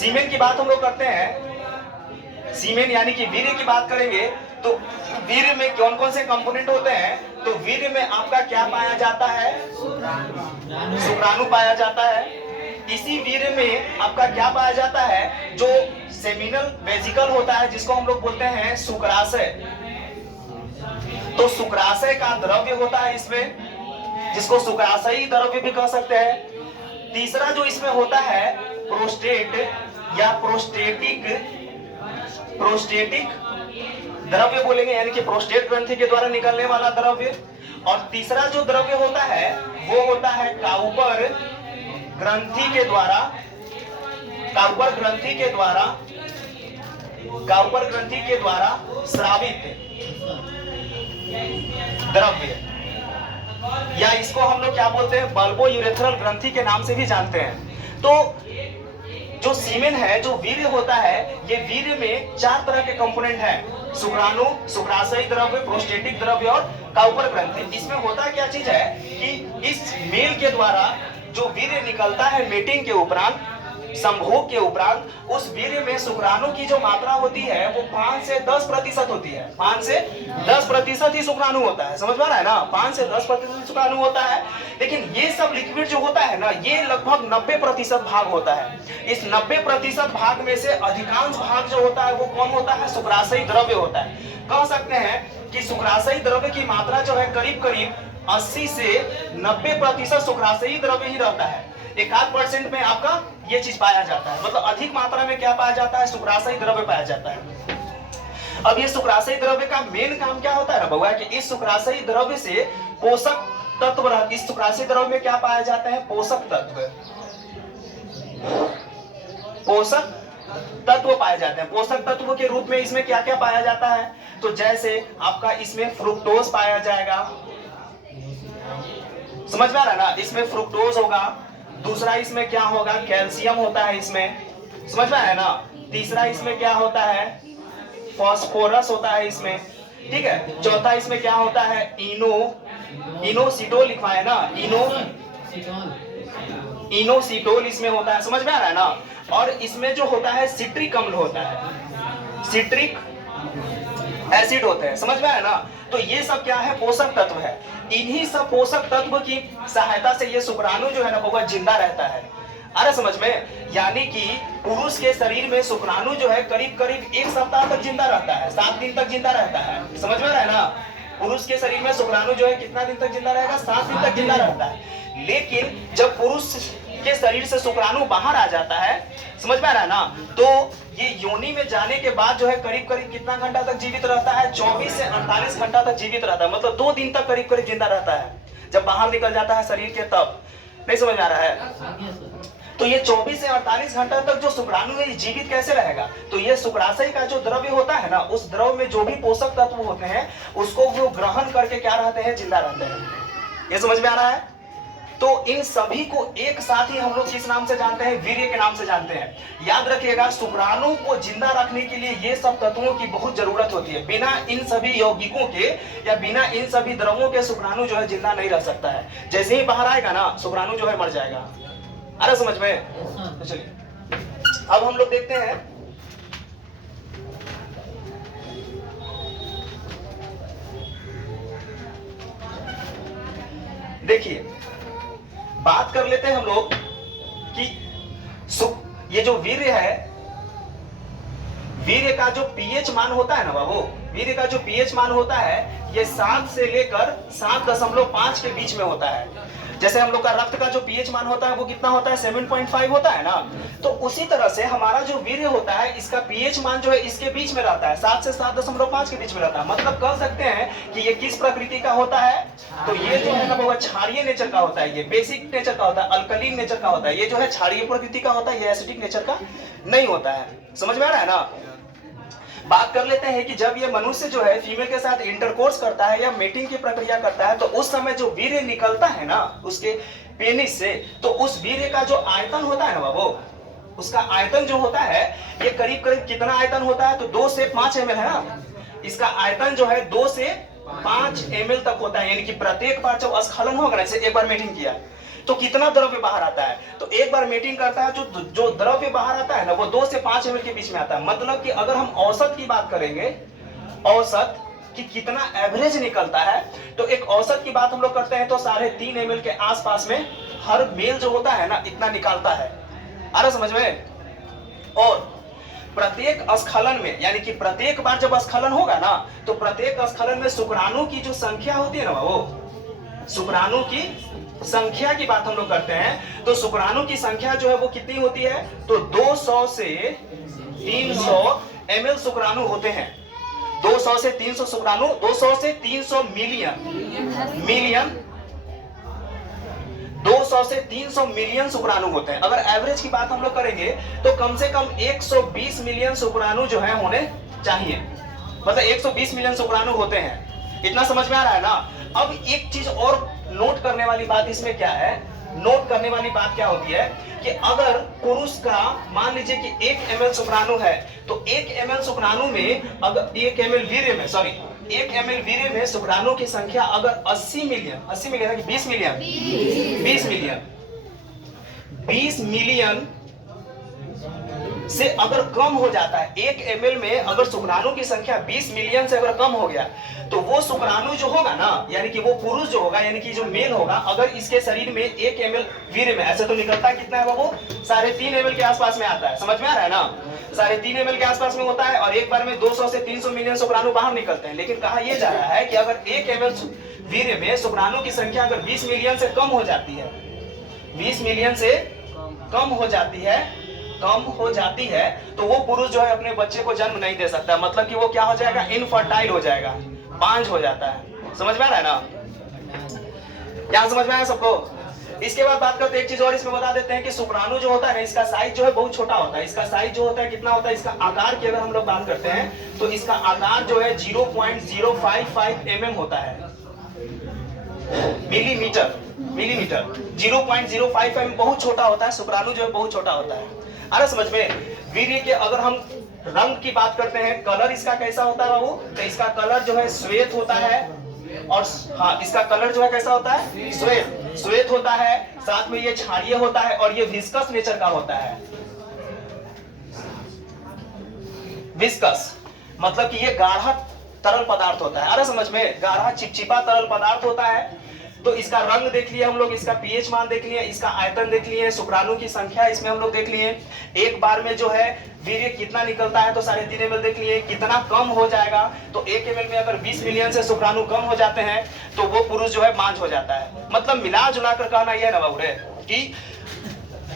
सीमेन की बात हम लोग करते हैं, सीमेन यानी कि वीर्य की बात करेंगे तो वीर्य में कौन कौन से कंपोनेंट होते हैं? तो वीर्य में आपका क्या पाया जाता है? शुक्राणु पाया जाता है। इसी वीर्य में आपका क्या पाया जाता है? जो सेमिनल वेजिकल होता है जिसको हम लोग बोलते हैं शुक्राशय। तो शुक्राशय का द्रव्य होता है इसमें, जिसको शुक्राशयी द्रव्य भी कह सकते हैं। तीसरा जो इसमें होता है प्रोस्टेट या प्रोस्टेटिक द्रव्य बोलेंगे, यानी कि प्रोस्टेट ग्रंथि के द्वारा निकलने वाला द्रव्य। और तीसरा जो द्रव्य होता है वो होता है काउपर ग्रंथि के द्वारा, काउपर ग्रंथि के द्वारा स्रावित द्रव्य, या इसको हम लोग क्या बोलते हैं? बल्बो यूरेथ्रल ग्रंथि के नाम से भी जानते हैं। तो जो सीमेन है, जो वीर्य होता है, ये वीर्य में 4 तरह के कंपोनेंट हैं, शुक्राणु, शुक्राशयी द्रव्य, प्रोस्टेटिक द्रव्य और काउपर ग्रंथि। इसमें होता क्या चीज है कि इस मेल के द्वारा जो वीर्य निकलता है मेटिंग के उपरांत, संभोग के उपरांत, उस वीर्य में शुक्राणु की जो मात्रा होती है वो 5 से 10% होती है। 5 से 10% ही शुक्राणु होता है, समझ में आ रहा है ना? 5 से 10% शुक्राणु होता है। लेकिन ये सब लिक्विड जो होता है ना, ये लगभग 90% भाग होता है। इस 90% भाग में से अधिकांश भाग जो होता है वो कौन होता है? शुक्राशयी द्रव्य होता है। कह सकते हैं कि शुक्राशयी द्रव्य की मात्रा जो है करीब करीब 80 से 90% शुक्राशयी द्रव्य ही रहता है। 1% में आपका ये चीज पाया जाता है, मतलब अधिक मात्रा में क्या पाया जाता है? शुक्राशयी द्रव्य पाया जाता है। अब ये शुक्राशयी द्रव्य का मेन काम क्या होता है ना बउआ, कि इस शुक्राशयी द्रव्य से पोषक तत्व, इस शुक्राशयी द्रव्य में क्या पाया जाता है? पोषक तत्व, पोषक तत्व पाए जाते हैं। पोषक तत्व के रूप में इसमें क्या क्या पाया जाता है? तो जैसे आपका इसमें फ्रुक्टोज पाया जाएगा, समझ में आ रहा है ना? इसमें फ्रुक्टोज होगा। दूसरा इसमें क्या होगा? कैल्शियम होता है इसमें, समझ में आया ना? तीसरा इसमें क्या होता है? फास्फोरस होता है इसमें, ठीक है। चौथा इसमें क्या होता है? इनोसिटोल लिखा है ना, इनोसिटोल इसमें होता है, समझ में आ रहा है ना? और इसमें जो होता है सिट्रिक अम्ल होता है, सिट्रिक एसिड होते हैं, समझ में आया ना? तो ये सब क्या है? पोषक तत्व है। इन्हीं सब पोषक तत्व की सहायता से ये शुक्राणु जो है ना वो जिंदा रहता है। अरे समझ में, यानी कि पुरुष के शरीर में शुक्राणु जो है करीब करीब 1 सप्ताह तक जिंदा रहता है, 7 दिन तक जिंदा रहता है, समझ में आ रहा है ना? पुरुष के शरीर में शुक्राणु जो है कितना दिन तक जिंदा रहेगा? 7 दिन तक जिंदा रहता है। लेकिन जब पुरुष के शरीर से शुक्राणु बाहर आ जाता है, समझ में आ रहा है ना, तो ये योनि में जाने के बाद जो है करीब करीब कितना घंटा तक जीवित रहता है? 24 से 48 घंटा तक जीवित रहता है, मतलब 2 दिन तक करीब करीब जिंदा रहता है। जब बाहर निकल जाता है शरीर के तब, नहीं समझ में आ रहा है? तो ये 24 से 48 घंटा तक जो शुक्राणु है जीवित कैसे रहेगा? तो ये शुक्राशय का जो द्रव्य होता है ना, उस द्रव्य में जो भी पोषक तत्व होते हैं उसको वो ग्रहण करके क्या रहते हैं? जिंदा रहते हैं। ये समझ में आ रहा है? तो इन सभी को एक साथ ही हम लोग किस नाम से जानते हैं? वीर्य के नाम से जानते हैं। याद रखिएगा, शुक्राणु को जिंदा रखने के लिए ये सब तत्वों की बहुत जरूरत होती है। बिना इन सभी यौगिकों के या बिना इन सभी द्रव्यों के शुक्राणु जो है जिंदा नहीं रह सकता है। जैसे ही बाहर आएगा ना, शुक्राणु जो है मर जाएगा। अरे समझ में? तो चलिए अब हम लोग देखते हैं देखिए, बात कर लेते हैं हम लोग कि ये जो वीर्य है, वीर्य का जो पीएच मान होता है ना बाबू, वीर्य का जो पीएच मान होता है ये 7 से लेकर 7.5 के बीच में होता है। जैसे हम लोग का रक्त का जो पीएच मान होता है वो कितना होता है? 7.5 होता है ना। तो उसी तरह से हमारा जो वीर्य होता है इसका पीएच मान जो है इसके बीच में रहता है, 7 से 7.5 के बीच में रहता है। मतलब कह सकते हैं कि ये किस प्रकृति का होता है? तो ये जो है ना वो क्षारीय नेचर का होता है, ये बेसिक नेचर का होता है, अल्कलीन नेचर का होता है। ये जो है क्षारीय प्रकृति का होता है, ये एसिडिक नेचर का नहीं होता है। समझ में आ रहा है ना? बात कर लेते हैं कि जब ये मनुष्य जो है फीमेल के साथ इंटरकोर्स करता है या मेटिंग की प्रक्रिया करता है, तो उस समय जो वीर्य निकलता है ना उसके पेनिस से, तो उस वीर्य का जो आयतन होता है ना बाबू, उसका आयतन जो होता है ये करीब करीब कितना आयतन होता है? तो 2 से 5 ml है ना। इसका आयतन जो है 2 से 5 ml तक होता है। यानी कि प्रत्येक बार जब स्खलन होगा ना, जैसे एक बार मेटिंग किया तो कितना द्रव्य बाहर आता है? तो एक बार मेटिंग करता है जो द्रव्य बाहर आता है ना वो 2 से 5 ml के बीच में आता है। मतलब कि अगर हम औसत की बात करेंगे, औसत कि कितना एवरेज निकलता है, तो एक औसत की बात हम लोग करते हैं तो 3.5 ml के आसपास में हर मेल जो होता है ना इतना निकालता है। आ रहा समझ में? और प्रत्येक स्खलन में, यानी कि प्रत्येक बार जब स्खलन होगा ना तो प्रत्येक स्खलन में शुक्राणु की जो संख्या होती है ना, वो शुक्राणु की संख्या की बात हम लोग करते हैं। तो शुक्राणु की संख्या जो है वो कितनी होती है? तो 200 से 300 ml शुक्राणु होते हैं। 200 से 300 शुक्राणु, 200 से 300 मिलियन 200 से 300 मिलियन शुक्राणु होते हैं। अगर एवरेज की बात हम लोग करेंगे तो कम से कम 120 मिलियन शुक्राणु जो है होने चाहिए, मतलब 120 मिलियन शुक्राणु होते हैं। इतना समझ में आ रहा है ना? अब एक चीज और नोट करने वाली बात इसमें क्या है, नोट करने वाली बात क्या होती है कि अगर पुरुष का मान लीजिए कि 1 ml शुक्राणु है, तो 1 ml शुक्राणु में अगर 1 ml वीर्य में 1 ml वीर्य में शुक्राणु की संख्या अगर 80 मिलियन कि 20 मिलियन से अगर कम हो जाता है, 1 ml में अगर शुक्राणु की संख्या 20 मिलियन से अगर कम हो गया, तो वो शुक्राणु जो होगा ना, यानी कि वो पुरुष जो होगा, यानी कि जो मेल होगा, अगर इसके शरीर में 1 ml वीर्य में, ऐसे तो निकलता है कितना है वो 3.5 ml के आसपास में आता है। समझ में आ रहा है ना? 3.5 ml के आसपास में होता है और एक बार में 200 से 300 मिलियन शुक्राणु बाहर निकलते हैं। लेकिन कहा यह जा रहा है कि अगर 1 ml वीर्य में शुक्राणु की संख्या अगर 20 मिलियन से कम हो जाती है, 20 मिलियन से कम हो जाती है, तो वो पुरुष जो है अपने बच्चे को जन्म नहीं दे सकता। मतलब कि वो क्या हो जाएगा? इनफर्टाइल हो जाएगा, बांझ हो जाता है। समझ में आ रहा है ना? क्या समझ में आया सबको? इसके बाद बात करते हैं, एक चीज और इसमें बता देते हैं कि शुक्राणु जो होता है ना, इसका साइज जो है बहुत छोटा होता है। इसका साइज जो होता है कितना होता है? इसका आकार की अगर हम लोग बात करते हैं तो इसका आकार जो है 0.055 mm होता है, मिलीमीटर 0.055 mm बहुत छोटा होता है। शुक्राणु जो है बहुत छोटा होता है। अरे समझ में? वीर्य के अगर हम रंग की बात करते हैं, कलर इसका कैसा होता है बाबू? तो इसका कलर जो है श्वेत होता है, और हाँ, इसका कलर जो है कैसा होता है? श्वेत होता है। साथ में ये क्षारीय होता है और ये विस्कस नेचर का होता है। विस्कस मतलब कि ये गाढ़ा तरल पदार्थ होता है। अरे समझ में? गाढ़ा चिपचिपा तरल पदार्थ होता है। तो इसका रंग देख लिए हम लोग, इसका पीएच मान देख लिए, इसका आयतन देख लिए, शुक्राणु की संख्या इसमें हम लोग देख लिए, एक बार में जो है वीर्य कितना निकलता है तो 3.5 ml देख लिए, कितना कम हो जाएगा तो 1 ml में अगर 20 मिलियन से शुक्राणु कम हो जाते हैं तो वो पुरुष जो है बांझ हो जाता है। मतलब मिला जुला कर कहना यह है ना बाबू कि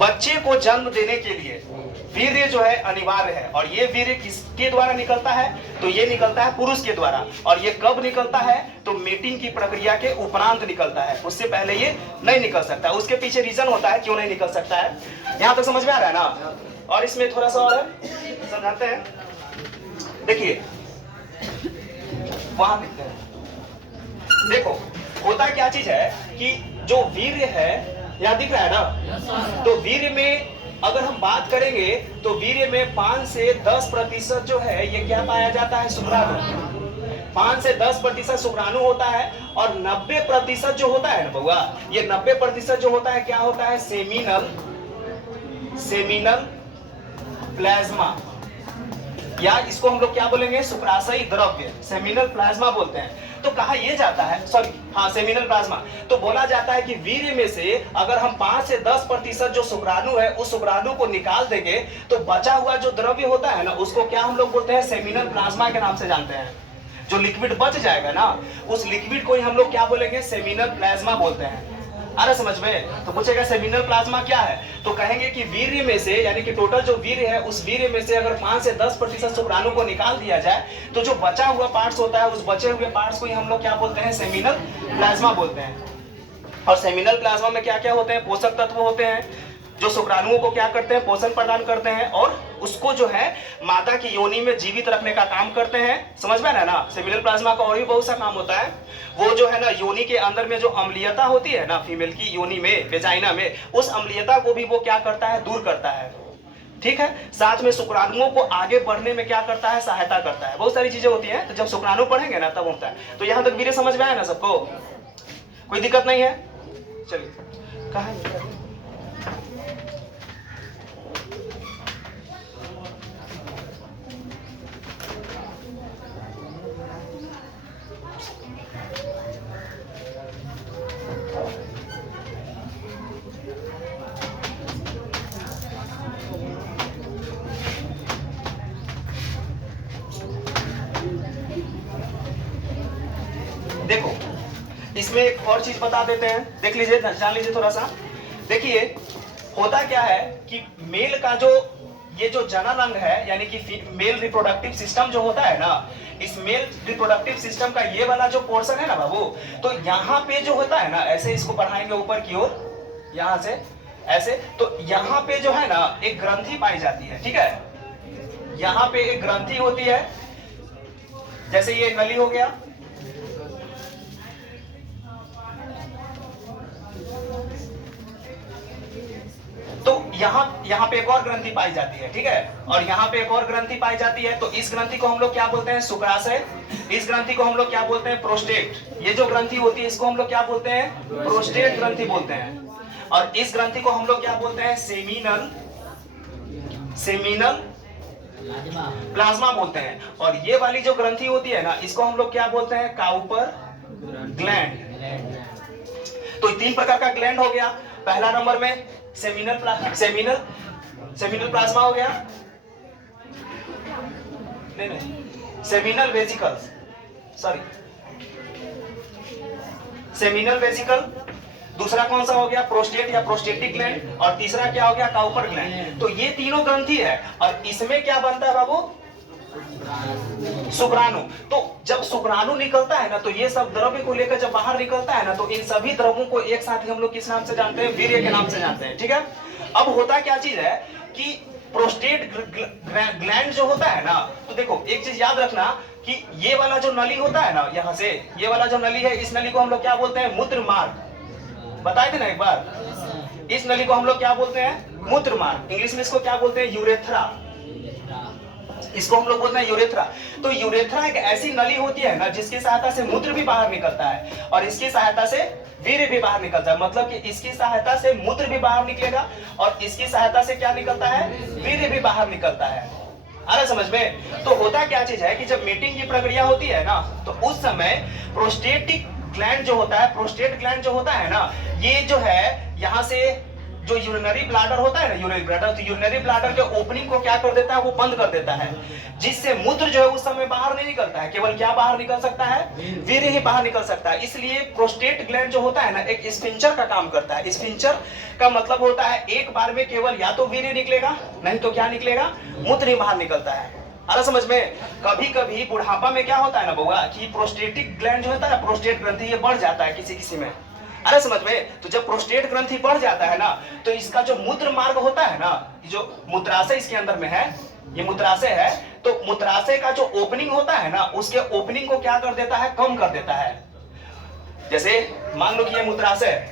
बच्चे को जन्म देने के लिए वीर्य जो है अनिवार्य है। और ये वीर्य किसके द्वारा निकलता है? तो ये निकलता है पुरुष के द्वारा। और ये कब निकलता है? तो मेटिंग की प्रक्रिया के उपरांत निकलता है, उससे पहले ये नहीं निकल सकता। उसके पीछे रीजन होता है क्यों नहीं निकल सकता है। यहां तक समझ में आ रहा है ना? और इसमें थोड़ा सा और समझाते हैं। देखिए वहां देखते हैं। देखो होता क्या चीज है कि जो वीर्य है, यहां दिख रहा है ना? तो वीर्य में अगर हम बात करेंगे तो वीर्य में 5 से 10% जो है ये क्या पाया जाता है? शुक्राणु। 5 से 10% शुक्राणु होता है। और 90% जो होता है ना बउआ, ये 90% जो होता है क्या होता है? सेमिनल प्लाज्मा, या इसको हम लोग क्या बोलेंगे? शुक्राशयी द्रव्य, सेमिनल प्लाज्मा बोलते हैं। तो कहा यह जाता है, सेमिनल प्लाज्मा। तो बोला जाता है कि वीर्य में से अगर हम 5 से 10% जो शुक्राणु है उस शुक्राणु को निकाल देंगे तो बचा हुआ जो द्रव्य होता है ना उसको क्या हम लोग बोलते हैं? सेमिनल प्लाज्मा के नाम से जानते हैं। जो लिक्विड बच जाएगा ना उस लिक्विड को ही हम लोग क्या बोलेंगे? सेमिनल प्लाज्मा बोलते हैं। अरे समझ में? तो पूछेगा सेमिनल प्लाज्मा क्या है, तो कहेंगे कि वीर्य में से, यानी कि टोटल जो वीर्य है उस वीर्य में से अगर 5 से 10% शुक्राणु को निकाल दिया जाए तो जो बचा हुआ पार्ट्स होता है उस बचे हुए पार्ट्स को ही हम लोग क्या बोलते हैं? सेमिनल प्लाज्मा बोलते हैं। और सेमिनल प्लाज्मा में क्या क्या होते हैं? पोषक तत्व होते हैं जो शुक्राणुओं को क्या करते हैं? पोषण प्रदान करते हैं और उसको जो है मादा की योनि में जीवित रखने का काम करते हैं। समझ में है ना? सेमिनल प्लाज्मा का और भी बहुत सा काम होता है। वो जो है ना योनि के अंदर में जो अम्लीयता होती है ना फीमेल की योनि में, वेजाइना में, उस अम्लीयता को भी वो क्या करता है? दूर करता है। ठीक है। साथ में शुक्राणुओं को आगे बढ़ने में क्या करता है? सहायता करता है। बहुत सारी चीजें होती हैं। तो जब शुक्राणु पढ़ेंगे ना तब होता है। तो यहाँ तक वीर्य समझ में आया ना सबको? कोई दिक्कत नहीं है? चलिए कहाँ है? देखो इसमें एक और चीज बता देते हैं, देख लीजिए, जान लीजिए थोड़ा सा। देखिए होता क्या है कि मेल का जो ये जो जनन अंग है, यानी कि मेल रिप्रोडक्टिव सिस्टम जो होता है ना, इस मेल रिप्रोडक्टिव सिस्टम का ये वाला जो पोर्शन है ना बाबू, तो यहाँ पे जो होता है ना, ऐसे इसको बढ़ाएंगे ऊपर की ओर, यहाँ से ऐसे, तो यहाँ पे जो है ना एक ग्रंथि पाई जाती है, ठीक है। यहाँ पे एक ग्रंथि होती है, जैसे ये नली हो गया, तो यहाँ पे एक और ग्रंथि पाई जाती है, ठीक है, और यहाँ पे एक और ग्रंथि पाई जाती है। तो इस ग्रंथि को हम लोग क्या बोलते हैं? शुक्राशय। इस ग्रंथि को हम लोग क्या बोलते हैं? प्रोस्टेट। ये जो ग्रंथि होती है इसको हम लोग क्या बोलते हैं? प्रोस्टेट ग्रंथि बोलते हैं। और इस ग्रंथि को हम लोग क्या बोलते हैं? सेमिनल प्लाज्मा बोलते हैं। और ये वाली जो ग्रंथि होती है ना, इसको हम लोग क्या बोलते हैं? Cowper gland. तो 3 प्रकार का ग्लैंड हो गया। पहला नंबर में सेमिनल प्लाज्मा हो गया, नहीं seminal vesicles, sorry seminal vesicle. दूसरा कौन सा हो गया? प्रोस्टेट या प्रोस्टेटिक ग्लैंड। और तीसरा क्या हो गया? Cowper gland. तो ये तीनों ग्रंथि है। और इसमें क्या बनता है बाबू? शुक्राणु। तो जब शुक्राणु निकलता है ना, तो ये सब द्रव्य को लेकर जब बाहर निकलता है ना, तो इन सभी द्रव्यों को एक साथ ही हम लोग किस नाम से जानते हैं? वीर्य के नाम से जानते हैं, ठीक है। अब होता क्या चीज है कि प्रोस्टेट ग्लैंड जो होता है ना, तो देखो एक चीज याद रखना कि ये वाला जो नली होता है ना, यहाँ से ये वाला जो नली है, इस नली को हम लोग क्या बोलते हैं? मूत्र मार्ग। बताए थे ना एक बार, इस नली को हम लोग क्या बोलते हैं? मूत्र मार्ग। इंग्लिश में इसको क्या बोलते हैं? यूरेथ्रा। इसको हम लोग बोलते हैं यूरेथ्रा। तो यूरेथ्रा एक ऐसी नली होती है ना, जिसकी सहायता से मूत्र भी बाहर निकलता है और इसकी सहायता से वीर्य भी बाहर निकलता है। मतलब कि इसकी सहायता से मूत्र भी बाहर निकलेगा और इसकी सहायता से क्या निकलता है? वीर्य भी बाहर निकलता है। आ रहा समझ में? तो होता क्या चीज है कि जब मीटिंग की प्रक्रिया होती है ना, तो उस समय प्रोस्टेटिक ग्लैंड जो होता है, प्रोस्टेट ग्लैंड जो होता है ना, ये जो है यहाँ से जो यूरिनरी ब्लैडर होता है ना, यूरिनरी ब्लैडर, तो यूरिनरी ब्लैडर के ओपनिंग को क्या कर देता है? वो बंद कर देता है, जिससे मूत्र जो है उस समय बाहर नहीं निकलता है। केवल क्या बाहर निकल सकता है? वीर्य ही बाहर निकल सकता है। इसलिए प्रोस्टेट ग्लैंड जो होता है ना, एक स्फिंक्टर का काम करता है। स्फिंक्टर का मतलब होता है एक बार में केवल या तो वीर्य निकलेगा, नहीं तो क्या निकलेगा? मूत्र ही बाहर निकलता है। आ रहा समझ में? कभी कभी बुढ़ापा में क्या होता है ना बउआ, कि प्रोस्टेटिक ग्लैंड जो होता है, प्रोस्टेट ग्रंथि, ये बढ़ जाता है किसी किसी में। अरे समझ में? तो जब प्रोस्टेट ग्रंथि बढ़ जाता है ना, तो इसका जो मूत्र मार्ग होता है ना, जो मूत्राशय इसके अंदर में है, ये मूत्राशय है, तो मूत्राशय का जो ओपनिंग होता है ना, उसके ओपनिंग को क्या कर देता है? कम कर देता है। जैसे मान लो कि ये मूत्राशय,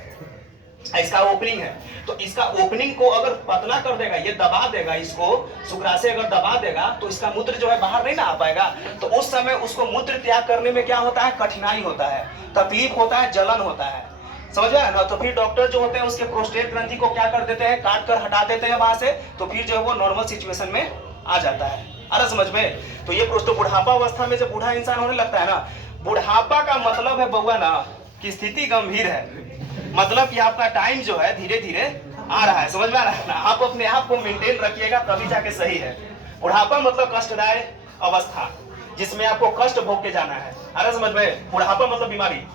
इसका ओपनिंग है, तो इसका ओपनिंग को अगर पतला कर देगा, ये दबा देगा, इसको शुक्राशय अगर दबा देगा, तो इसका मूत्र जो है बाहर नहीं ना आ पाएगा। तो उस समय उसको मूत्र त्याग करने में क्या होता है? कठिनाई होता है, तकलीफ होता है, जलन होता है। समझ में आया ना? तो फिर डॉक्टर जो होते हैं उसके प्रोस्टेट ग्रंथि को क्या कर देते हैं? काट कर हटा देते हैं वहां से, तो फिर जो है वो नॉर्मल सिचुएशन में आ जाता है। अरे समझ में? तो ये बुढ़ापा अवस्था में जब बूढ़ा इंसान होने लगता है ना, बुढ़ापा का मतलब है बउआ ना कि स्थिति गंभीर है, मतलब कि आपका टाइम जो है धीरे धीरे आ रहा है। समझ में आ रहा है ना? आप अपने आप को मेंटेन रखिएगा, तभी जाके सही है। बुढ़ापा मतलब कष्टदायक अवस्था, जिसमें आपको कष्ट भोग के जाना है। अरे समझ में? बुढ़ापा मतलब बीमारी।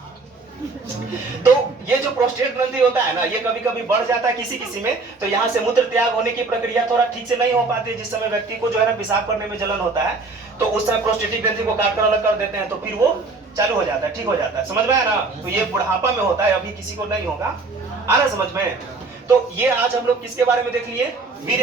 तो ये जो प्रोस्टेट ग्रंथि होता है ना, ये कभी कभी बढ़ जाता है किसी किसी में, तो यहाँ से मूत्र त्याग होने की प्रक्रिया थोड़ा ठीक से नहीं हो पाती है, जिस समय व्यक्ति को जो है ना पेशाब करने में जलन होता है, तो उस समय प्रोस्टेटिक ग्रंथि को काट कर अलग कर देते हैं, तो फिर वो चालू हो जाता है, ठीक हो जाता है। समझ में आया ना? तो ये बुढ़ापा में होता है, अभी किसी को नहीं होगा। आ रहा समझ में? तो ये आज हम लोग किसके बारे में देख लिए?